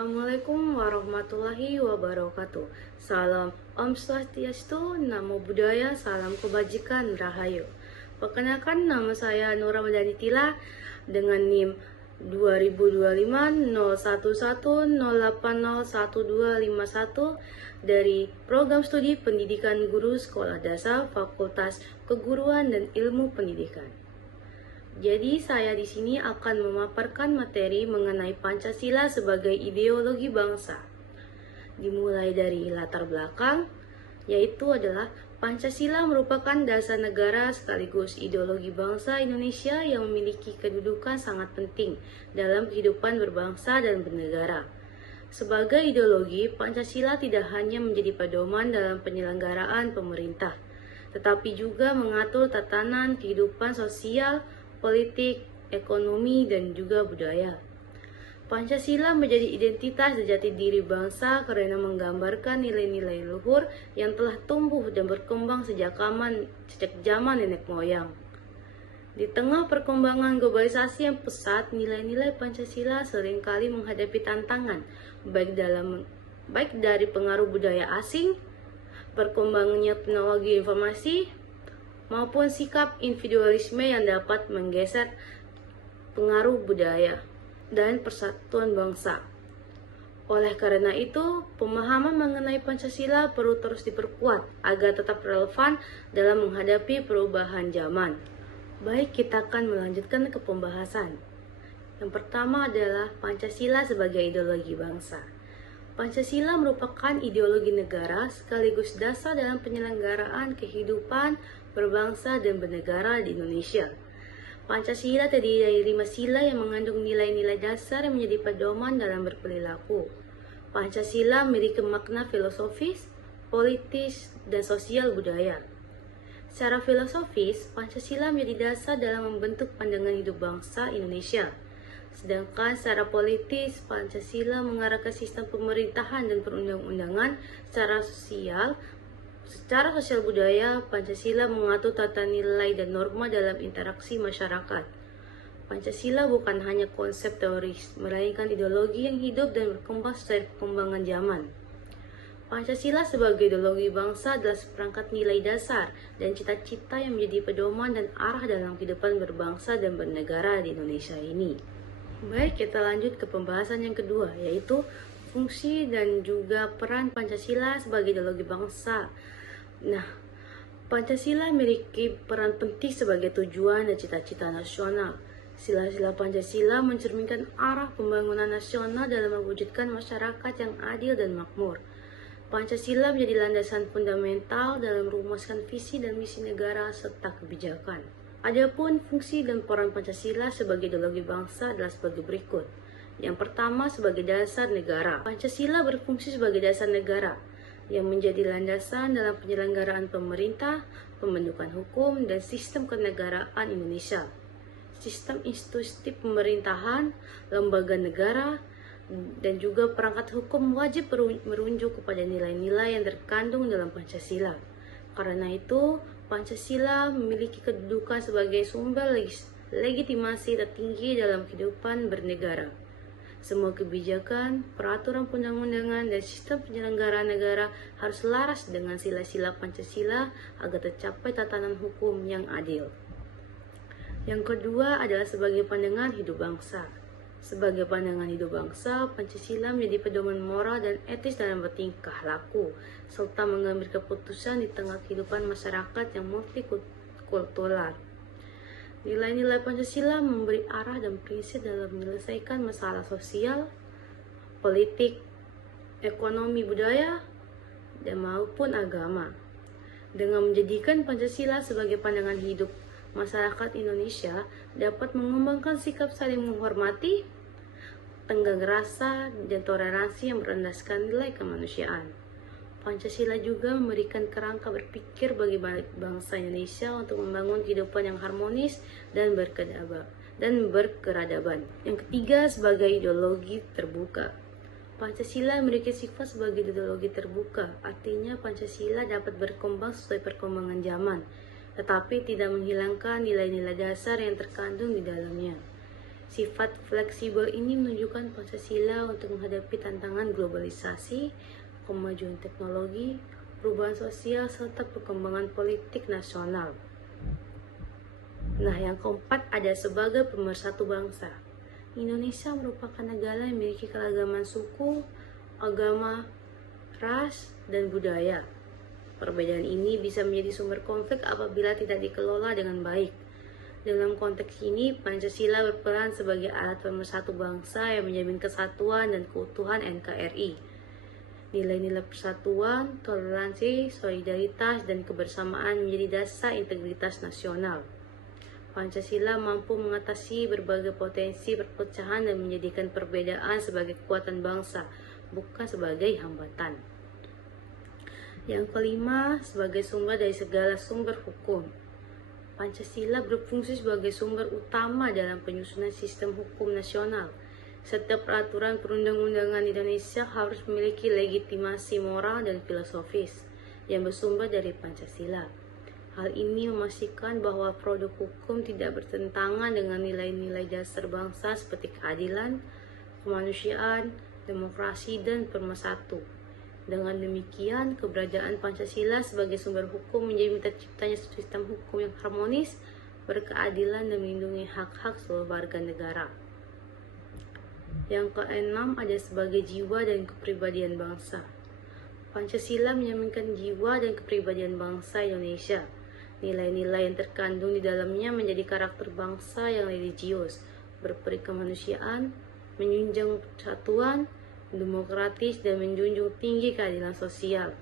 Assalamualaikum warahmatullahi wabarakatuh. Salam Om Swastiastu, Namo Buddhaya, salam kebajikan, Rahayu. Perkenalkan, nama saya Nur Ramadhani Tila dengan NIM 2025-011-080-1251 dari Program Studi Pendidikan Guru Sekolah Dasar Fakultas Keguruan dan Ilmu Pendidikan. Jadi saya di sini akan memaparkan materi mengenai Pancasila sebagai ideologi bangsa. Dimulai dari latar belakang, yaitu adalah Pancasila merupakan dasar negara sekaligus ideologi bangsa Indonesia yang memiliki kedudukan sangat penting dalam kehidupan berbangsa dan bernegara. Sebagai ideologi, Pancasila tidak hanya menjadi pedoman dalam penyelenggaraan pemerintah, tetapi juga mengatur tatanan kehidupan sosial, politik, ekonomi, dan juga budaya. Pancasila menjadi identitas sejati diri bangsa karena menggambarkan nilai-nilai luhur yang telah tumbuh dan berkembang sejak zaman nenek moyang. Di tengah perkembangan globalisasi yang pesat, nilai-nilai Pancasila seringkali menghadapi tantangan, baik dari pengaruh budaya asing, perkembangannya teknologi informasi, maupun sikap individualisme yang dapat menggeser pengaruh budaya dan persatuan bangsa. Oleh karena itu, pemahaman mengenai Pancasila perlu terus diperkuat agar tetap relevan dalam menghadapi perubahan zaman. Baik, kita akan melanjutkan ke pembahasan. Yang pertama adalah Pancasila sebagai ideologi bangsa. Pancasila merupakan ideologi negara sekaligus dasar dalam penyelenggaraan kehidupan berbangsa dan bernegara di Indonesia. Pancasila terdiri dari 5 sila yang mengandung nilai-nilai dasar yang menjadi pedoman dalam berperilaku. Pancasila memiliki makna filosofis, politis, dan sosial budaya. Secara filosofis, Pancasila menjadi dasar dalam membentuk pandangan hidup bangsa Indonesia. Sedangkan secara politis, Pancasila mengarah ke sistem pemerintahan dan perundang-undangan. Secara sosial budaya, Pancasila mengatur tata nilai dan norma dalam interaksi masyarakat. Pancasila bukan hanya konsep teoris, melainkan ideologi yang hidup dan berkembang sesuai perkembangan zaman. Pancasila sebagai ideologi bangsa adalah seperangkat nilai dasar dan cita-cita yang menjadi pedoman dan arah dalam kehidupan berbangsa dan bernegara di Indonesia ini. Baik, kita lanjut ke pembahasan yang kedua, yaitu fungsi dan juga peran Pancasila sebagai ideologi bangsa. Nah, Pancasila memiliki peran penting sebagai tujuan dan cita-cita nasional. Sila-sila Pancasila mencerminkan arah pembangunan nasional dalam mewujudkan masyarakat yang adil dan makmur. Pancasila menjadi landasan fundamental dalam merumuskan visi dan misi negara serta kebijakan. Adapun fungsi dan peran Pancasila sebagai ideologi bangsa adalah sebagai berikut. Yang pertama, sebagai dasar negara. Pancasila berfungsi sebagai dasar negara yang menjadi landasan dalam penyelenggaraan pemerintah, pembentukan hukum, dan sistem kenegaraan Indonesia. Sistem institusi pemerintahan, lembaga negara, dan juga perangkat hukum wajib merujuk kepada nilai-nilai yang terkandung dalam Pancasila. Karena itu, Pancasila memiliki kedudukan sebagai sumber legitimasi tertinggi dalam kehidupan bernegara. Semua kebijakan, peraturan perundang-undangan, dan sistem penyelenggaraan negara harus selaras dengan sila-sila Pancasila agar tercapai tatanan hukum yang adil. Yang kedua adalah sebagai pandangan hidup bangsa. Sebagai pandangan hidup bangsa, Pancasila menjadi pedoman moral dan etis dalam bertingkah laku, serta mengambil keputusan di tengah kehidupan masyarakat yang multikultural. Nilai-nilai Pancasila memberi arah dan prinsip dalam menyelesaikan masalah sosial, politik, ekonomi, budaya, dan maupun agama. Dengan menjadikan Pancasila sebagai pandangan hidup, masyarakat Indonesia dapat mengembangkan sikap saling menghormati, tenggang rasa, dan toleransi yang berlandaskan nilai kemanusiaan. Pancasila juga memberikan kerangka berpikir bagi bangsa Indonesia untuk membangun kehidupan yang harmonis dan berkeradaban. Yang ketiga, sebagai ideologi terbuka. Pancasila memiliki sifat sebagai ideologi terbuka, artinya Pancasila dapat berkembang sesuai perkembangan zaman, tetapi tidak menghilangkan nilai-nilai dasar yang terkandung di dalamnya. Sifat fleksibel ini menunjukkan Pancasila untuk menghadapi tantangan globalisasi, kemajuan teknologi, perubahan sosial, serta perkembangan politik nasional. Nah, yang keempat ada sebagai pemersatu bangsa. Indonesia merupakan negara yang memiliki keragaman suku, agama, ras, dan budaya. Perbedaan ini bisa menjadi sumber konflik apabila tidak dikelola dengan baik. Dalam konteks ini, Pancasila berperan sebagai alat pemersatu bangsa yang menjamin kesatuan dan keutuhan NKRI. Nilai-nilai persatuan, toleransi, solidaritas, dan kebersamaan menjadi dasar integritas nasional. Pancasila mampu mengatasi berbagai potensi perpecahan dan menjadikan perbedaan sebagai kekuatan bangsa, bukan sebagai hambatan. Yang kelima, sebagai sumber dari segala sumber hukum. Pancasila berfungsi sebagai sumber utama dalam penyusunan sistem hukum nasional. Setiap peraturan perundang-undangan Indonesia harus memiliki legitimasi moral dan filosofis yang bersumber dari Pancasila. Hal ini memastikan bahwa produk hukum tidak bertentangan dengan nilai-nilai dasar bangsa seperti keadilan, kemanusiaan, demokrasi, dan pemersatu. Dengan demikian, keberadaan Pancasila sebagai sumber hukum menjadi terciptanya sistem hukum yang harmonis, berkeadilan, dan melindungi hak-hak seluruh warga negara. Yang keenam ada sebagai jiwa dan kepribadian bangsa. Pancasila mencerminkan jiwa dan kepribadian bangsa Indonesia. Nilai-nilai yang terkandung di dalamnya menjadi karakter bangsa yang religius, berperi kemanusiaan, menjunjung persatuan, demokratis, dan menjunjung tinggi keadilan sosial.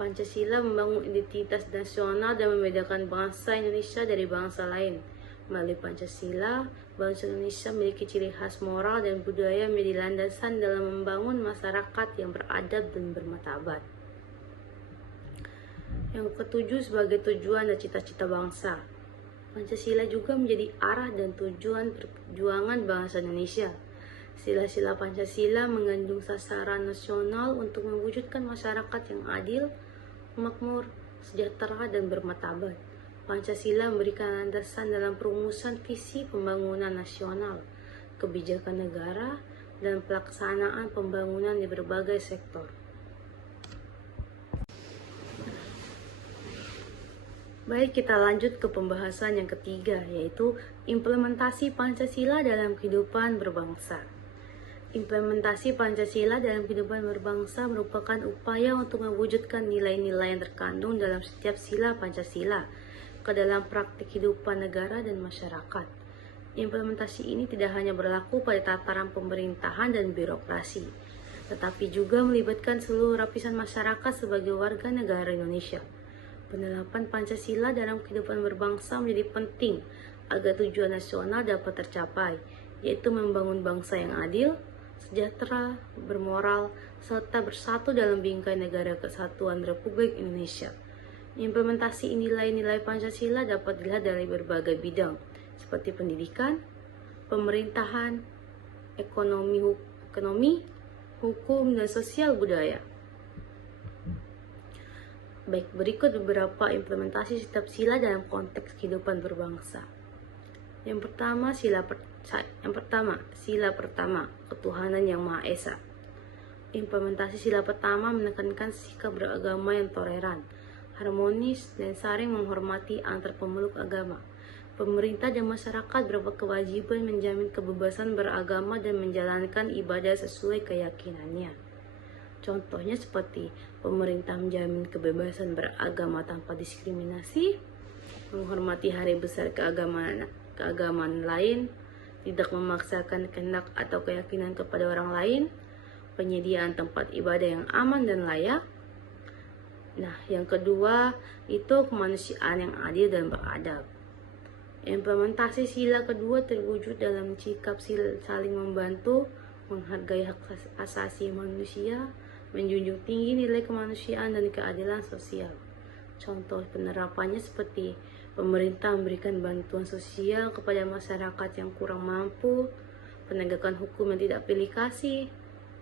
Pancasila membangun identitas nasional dan membedakan bangsa Indonesia dari bangsa lain. Melalui Pancasila, bangsa Indonesia memiliki ciri khas moral dan budaya yang menjadi landasan dalam membangun masyarakat yang beradab dan bermartabat. Yang ketujuh, sebagai tujuan dan cita-cita bangsa. Pancasila juga menjadi arah dan tujuan perjuangan bangsa Indonesia. Sila-sila Pancasila mengandung sasaran nasional untuk mewujudkan masyarakat yang adil, makmur, sejahtera, dan bermartabat. Pancasila memberikan landasan dalam perumusan visi pembangunan nasional, kebijakan negara, dan pelaksanaan pembangunan di berbagai sektor. Baik, kita lanjut ke pembahasan yang ketiga, yaitu implementasi Pancasila dalam kehidupan berbangsa. Implementasi Pancasila dalam kehidupan berbangsa merupakan upaya untuk mewujudkan nilai-nilai yang terkandung dalam setiap sila Pancasila ke dalam praktik kehidupan negara dan masyarakat. Implementasi ini tidak hanya berlaku pada tataran pemerintahan dan birokrasi, tetapi juga melibatkan seluruh lapisan masyarakat sebagai warga negara Indonesia. Penerapan Pancasila dalam kehidupan berbangsa menjadi penting agar tujuan nasional dapat tercapai, yaitu membangun bangsa yang adil, sejahtera, bermoral, serta bersatu dalam bingkai negara kesatuan Republik Indonesia. Implementasi nilai-nilai Pancasila dapat dilihat dari berbagai bidang, seperti pendidikan, pemerintahan, ekonomi, hukum, dan sosial budaya. Baik, berikut beberapa implementasi setiap sila dalam konteks kehidupan berbangsa. Yang pertama, sila pertama, ketuhanan yang Maha Esa. Implementasi sila pertama menekankan sikap beragama yang toleran, harmonis, dan saling menghormati antar pemeluk agama. Pemerintah dan masyarakat berkewajiban menjamin kebebasan beragama dan menjalankan ibadah sesuai keyakinannya. Contohnya seperti pemerintah menjamin kebebasan beragama tanpa diskriminasi, menghormati hari besar keagamaan lain, tidak memaksakan kehendak atau keyakinan kepada orang lain, penyediaan tempat ibadah yang aman dan layak. Nah, yang kedua itu kemanusiaan yang adil dan beradab. Implementasi sila kedua terwujud dalam sikap saling membantu, menghargai hak asasi manusia, menjunjung tinggi nilai kemanusiaan dan keadilan sosial. Contoh penerapannya seperti pemerintah memberikan bantuan sosial kepada masyarakat yang kurang mampu, penegakan hukum yang tidak pilih kasih,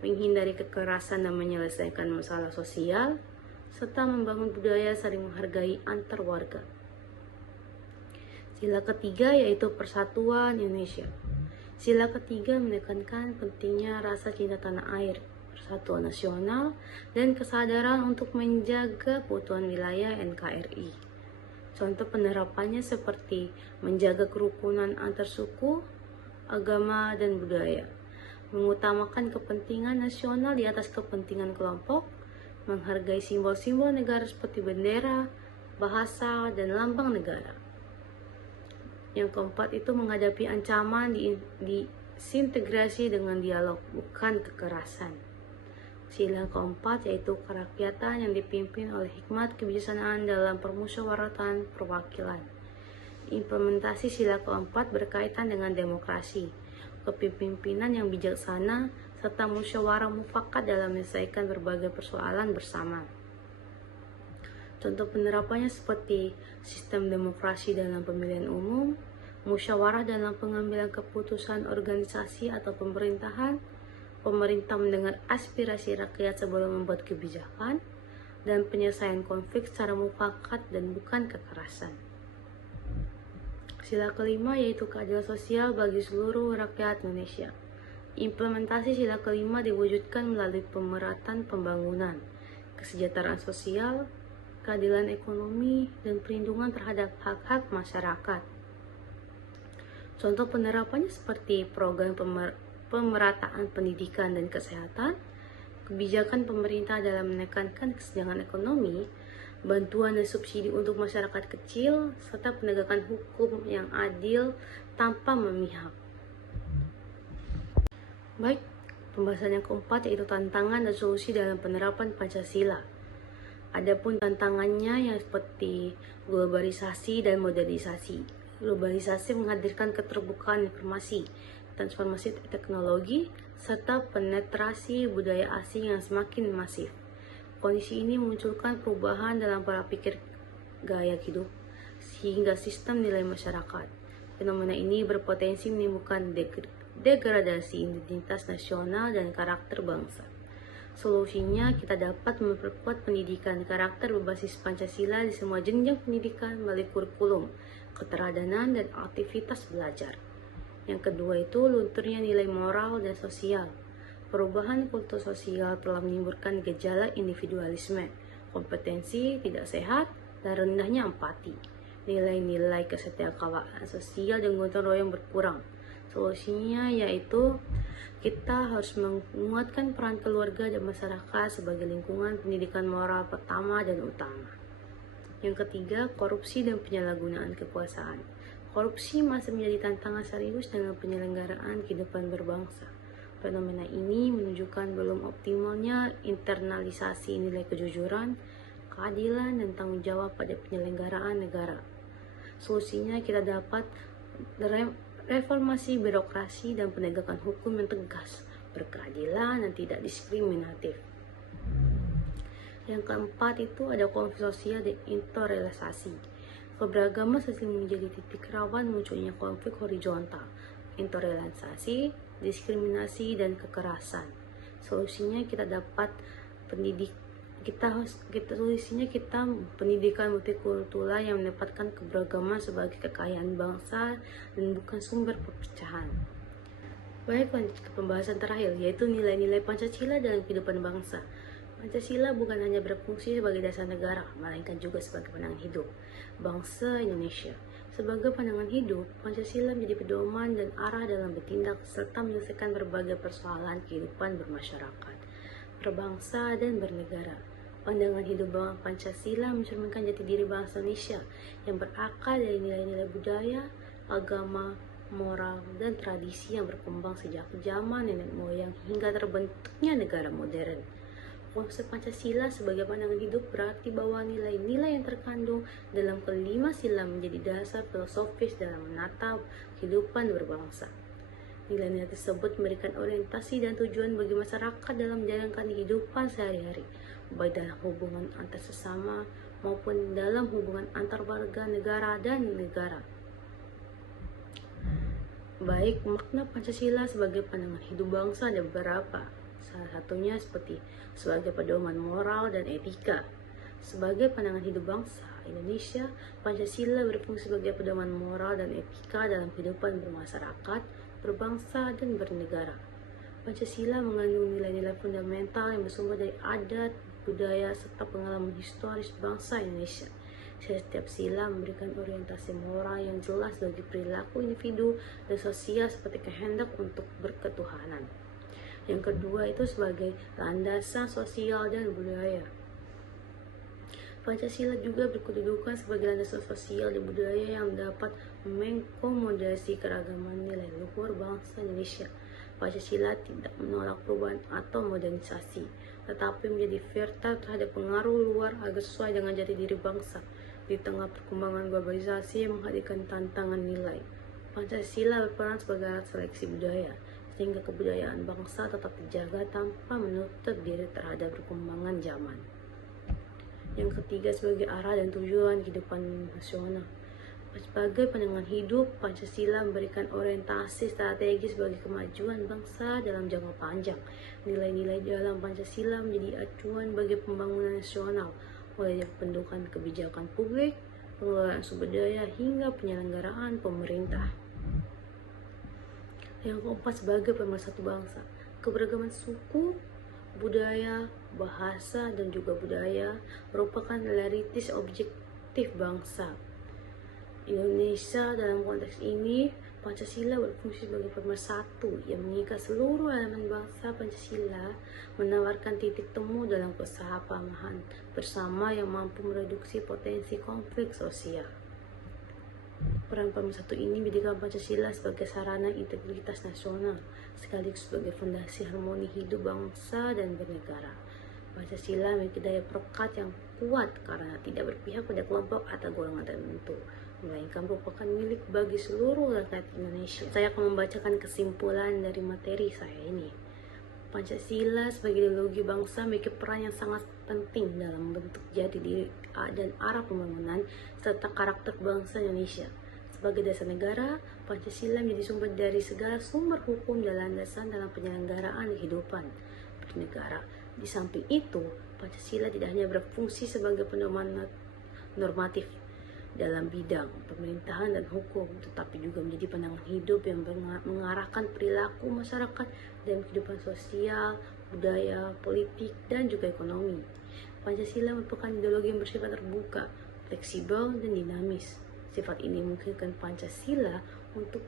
menghindari kekerasan dan menyelesaikan masalah sosial, serta membangun budaya saling menghargai antar warga. Sila ketiga yaitu persatuan Indonesia. Sila ketiga menekankan pentingnya rasa cinta tanah air, persatuan nasional, dan kesadaran untuk menjaga keutuhan wilayah NKRI. Contoh penerapannya seperti menjaga kerukunan antar suku, agama, dan budaya, mengutamakan kepentingan nasional di atas kepentingan kelompok, menghargai simbol-simbol negara seperti bendera, bahasa, dan lambang negara. Yang keempat itu menghadapi ancaman disintegrasi dengan dialog, bukan kekerasan. Sila keempat yaitu kerakyatan yang dipimpin oleh hikmat kebijaksanaan dalam permusyawaratan perwakilan. Implementasi sila keempat berkaitan dengan demokrasi, kepemimpinan yang bijaksana, serta musyawarah mufakat dalam menyelesaikan berbagai persoalan bersama. Contoh penerapannya seperti sistem demokrasi dalam pemilihan umum, musyawarah dalam pengambilan keputusan organisasi atau pemerintahan, pemerintah mendengar aspirasi rakyat sebelum membuat kebijakan, dan penyelesaian konflik secara mufakat dan bukan kekerasan. Sila kelima yaitu keadilan sosial bagi seluruh rakyat Indonesia. Implementasi sila kelima diwujudkan melalui pemerataan pembangunan, kesejahteraan sosial, keadilan ekonomi, dan perlindungan terhadap hak-hak masyarakat. Contoh penerapannya seperti program pemerataan pendidikan dan kesehatan, kebijakan pemerintah dalam menekankan kesenjangan ekonomi, bantuan dan subsidi untuk masyarakat kecil, serta penegakan hukum yang adil tanpa memihak. Baik, pembahasan yang keempat yaitu tantangan dan solusi dalam penerapan Pancasila. Adapun tantangannya yang seperti globalisasi dan modernisasi. Globalisasi menghadirkan keterbukaan informasi, transformasi teknologi, serta penetrasi budaya asing yang semakin masif. Kondisi ini memunculkan perubahan dalam pola pikir gaya hidup, sehingga sistem nilai masyarakat. Fenomena ini berpotensi menimbulkan degradasi identitas nasional dan karakter bangsa. Solusinya, kita dapat memperkuat pendidikan karakter berbasis Pancasila di semua jenjang pendidikan melalui kurikulum, keteladanan, dan aktivitas belajar. Yang kedua itu lunturnya nilai moral dan sosial. Perubahan kultur sosial telah menimbulkan gejala individualisme, kompetensi tidak sehat, dan rendahnya empati. Nilai-nilai kesetiakawanan sosial dan gotong royong berkurang. Solusinya yaitu kita harus menguatkan peran keluarga dan masyarakat sebagai lingkungan pendidikan moral pertama dan utama. Yang ketiga, korupsi dan penyalahgunaan kekuasaan. Korupsi masih menjadi tantangan serius dalam penyelenggaraan kehidupan berbangsa. Fenomena ini menunjukkan belum optimalnya internalisasi nilai kejujuran, keadilan, dan tanggung jawab pada penyelenggaraan negara. Solusinya kita dapat reformasi birokrasi dan penegakan hukum yang tegas, berkeadilan, dan tidak diskriminatif. Yang keempat itu ada konflik sosial dan interrelasi. Keberagaman sering menjadi titik rawan munculnya konflik horizontal, interrelasi, diskriminasi, dan kekerasan. Solusinya kita dapat pendidikan multikultural yang menempatkan keberagaman sebagai kekayaan bangsa dan bukan sumber perpecahan. Baik, lanjut ke pembahasan terakhir, yaitu nilai-nilai Pancasila dalam kehidupan bangsa. Pancasila bukan hanya berfungsi sebagai dasar negara, melainkan juga sebagai pandangan hidup bangsa Indonesia. Sebagai pandangan hidup, Pancasila menjadi pedoman dan arah dalam bertindak serta menyelesaikan berbagai persoalan kehidupan bermasyarakat, berbangsa, dan bernegara. Pandangan hidup Pancasila mencerminkan jati diri bangsa Indonesia yang berakar dari nilai-nilai budaya, agama, moral, dan tradisi yang berkembang sejak zaman nenek moyang hingga terbentuknya negara modern. Konsep Pancasila sebagai pandangan hidup berarti bahwa nilai-nilai yang terkandung dalam kelima sila menjadi dasar filosofis dalam menata kehidupan berbangsa. Nilai-nilai tersebut memberikan orientasi dan tujuan bagi masyarakat dalam menjalankan kehidupan sehari-hari, baik dalam hubungan antar sesama maupun dalam hubungan antar warga negara dan negara. Baik, makna Pancasila sebagai pandangan hidup bangsa ada beberapa. Salah satunya seperti sebagai pedoman moral dan etika. Sebagai pandangan hidup bangsa Indonesia, Pancasila berfungsi sebagai pedoman moral dan etika dalam kehidupan bermasyarakat, berbangsa, dan bernegara. Pancasila mengandung nilai-nilai fundamental yang bersumber dari adat, budaya, serta pengalaman historis bangsa Indonesia. Setiap sila memberikan orientasi moral yang jelas bagi perilaku individu dan sosial seperti kehendak untuk berketuhanan. Yang kedua itu sebagai landasan sosial dan budaya. Pancasila juga berkedudukan sebagai landasan sosial dan budaya yang dapat mengakomodasi keragaman nilai luhur bangsa Indonesia. Pancasila tidak menolak perubahan atau modernisasi, tetapi menjadi fair terhadap pengaruh luar agar sesuai dengan jati diri bangsa. Di tengah perkembangan globalisasi yang menghadirkan tantangan nilai, Pancasila berperan sebagai alat seleksi budaya, sehingga kebudayaan bangsa tetap dijaga tanpa menutup diri terhadap perkembangan zaman. Yang ketiga sebagai arah dan tujuan kehidupan nasional. Sebagai pandangan hidup, Pancasila memberikan orientasi strategis bagi kemajuan bangsa dalam jangka panjang. Nilai-nilai dalam Pancasila menjadi acuan bagi pembangunan nasional, mulai dari pembentukan kebijakan publik, pengelolaan sumber daya, hingga penyelenggaraan pemerintah. Yang keempat sebagai pemersatu bangsa. Keberagaman suku, budaya, bahasa, dan juga budaya merupakan realitas objektif bangsa Indonesia. Dalam konteks ini, Pancasila berfungsi sebagai pemersatu yang mengikat seluruh elemen bangsa. Pancasila menawarkan titik temu dalam kesepahaman bersama yang mampu mereduksi potensi konflik sosial. Peran pemersatu ini menjadikan Pancasila sebagai sarana integritas nasional, sekaligus sebagai fondasi harmoni hidup bangsa dan bernegara. Pancasila memiliki daya perekat yang kuat karena tidak berpihak pada kelompok atau golongan tertentu, melainkan merupakan milik bagi seluruh rakyat Indonesia. Saya akan membacakan kesimpulan dari materi saya ini. Pancasila sebagai ideologi bangsa memiliki peran yang sangat penting dalam membentuk jati diri dan arah pembangunan serta karakter bangsa Indonesia. Sebagai dasar negara, Pancasila menjadi sumber dari segala sumber hukum dan landasan dalam penyelenggaraan kehidupan bernegara. Di samping itu, Pancasila tidak hanya berfungsi sebagai pedoman normatif dalam bidang pemerintahan dan hukum, tetapi juga menjadi pandangan hidup yang mengarahkan perilaku masyarakat dalam kehidupan sosial, budaya, politik, dan juga ekonomi. Pancasila merupakan ideologi yang bersifat terbuka, fleksibel, dan dinamis. Sifat ini memungkinkan Pancasila untuk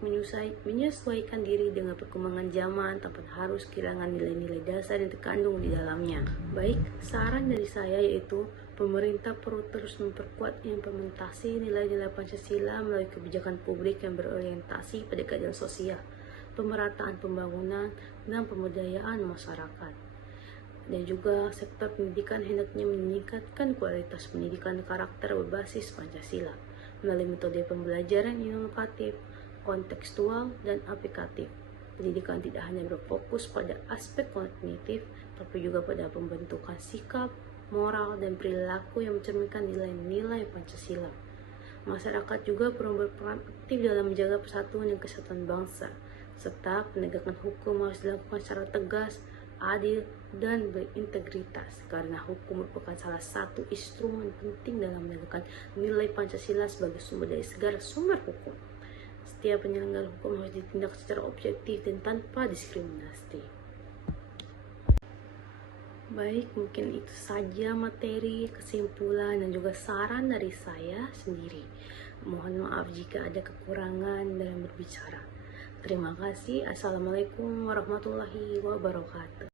menyesuaikan diri dengan perkembangan zaman tanpa harus kehilangan nilai-nilai dasar yang terkandung di dalamnya. Baik, saran dari saya yaitu pemerintah perlu terus memperkuat implementasi nilai-nilai Pancasila melalui kebijakan publik yang berorientasi pada keadilan sosial, pemerataan pembangunan, dan pemberdayaan masyarakat. Dan juga sektor pendidikan hendaknya meningkatkan kualitas pendidikan karakter berbasis Pancasila melalui metode pembelajaran yang inovatif, kontekstual, dan aplikatif. Pendidikan tidak hanya berfokus pada aspek kognitif, tapi juga pada pembentukan sikap, moral, dan perilaku yang mencerminkan nilai-nilai Pancasila. Masyarakat juga perlu berperan aktif dalam menjaga persatuan dan kesatuan bangsa, serta penegakan hukum harus dilakukan secara tegas, adil, dan berintegritas, karena hukum merupakan salah satu instrumen penting dalam menegakkan nilai Pancasila sebagai sumber dari segala sumber hukum. Setiap penyelenggara hukum harus ditindak secara objektif dan tanpa diskriminasi. Baik, mungkin itu saja materi, kesimpulan, dan juga saran dari saya sendiri. Mohon maaf jika ada kekurangan dalam berbicara. Terima kasih. Assalamualaikum warahmatullahi wabarakatuh.